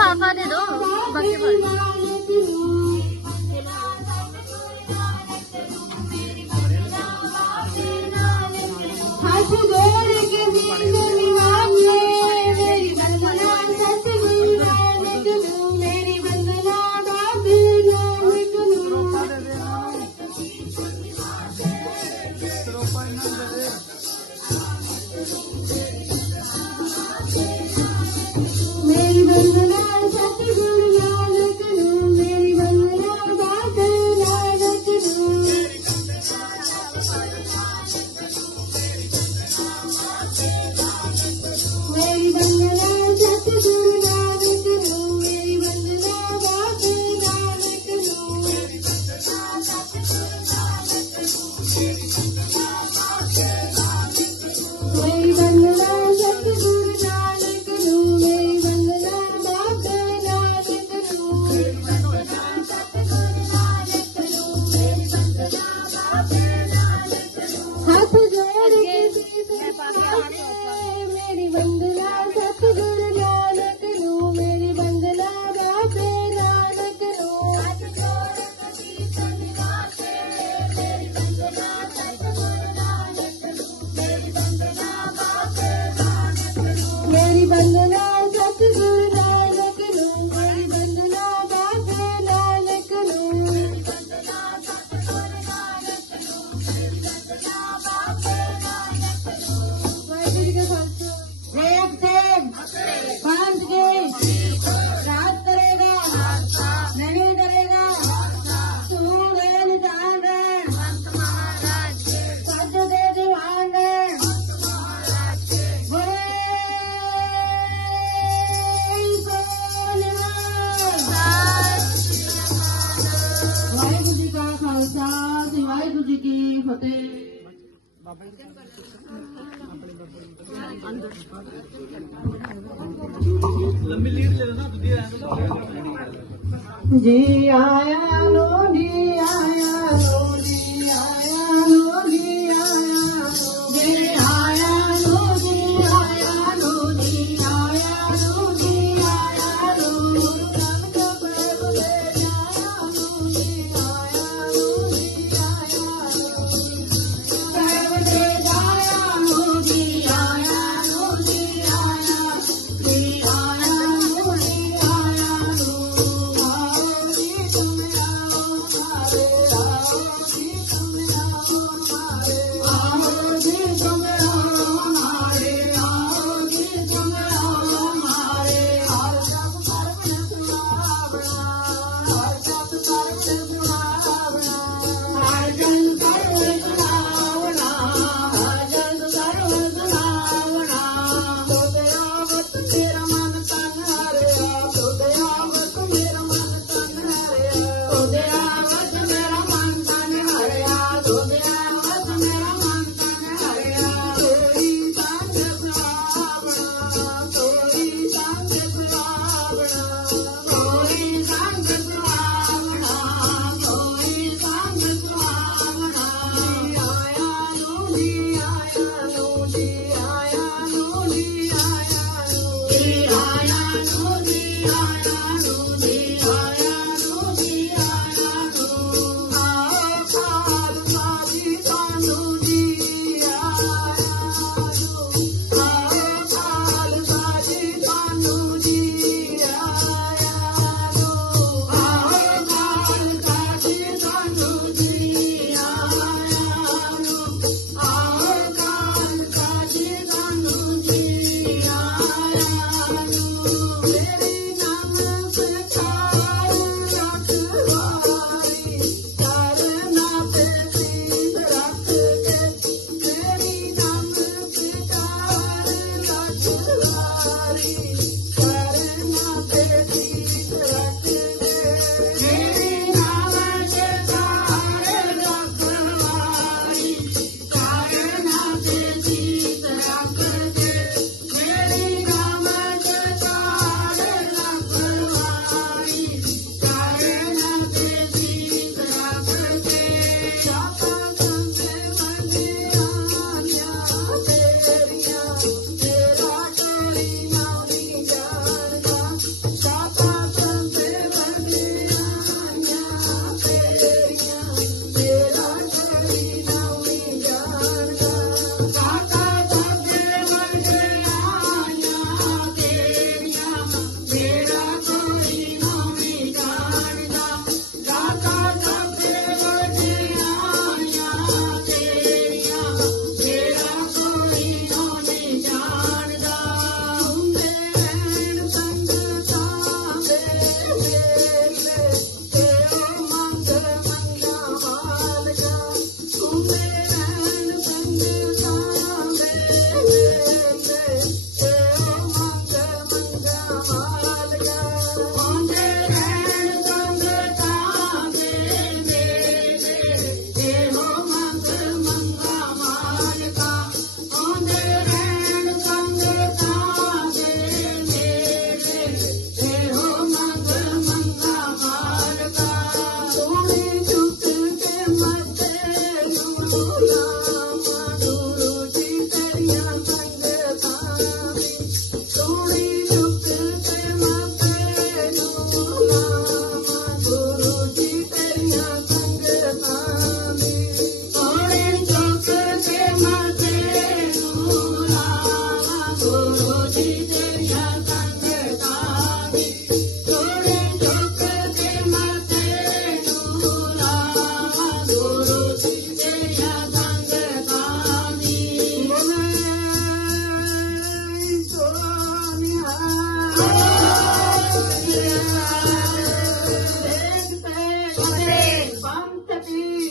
फाफा दे दो बाकी अंदर लंबी लीड लेना जी आया लो जी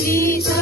Jesus.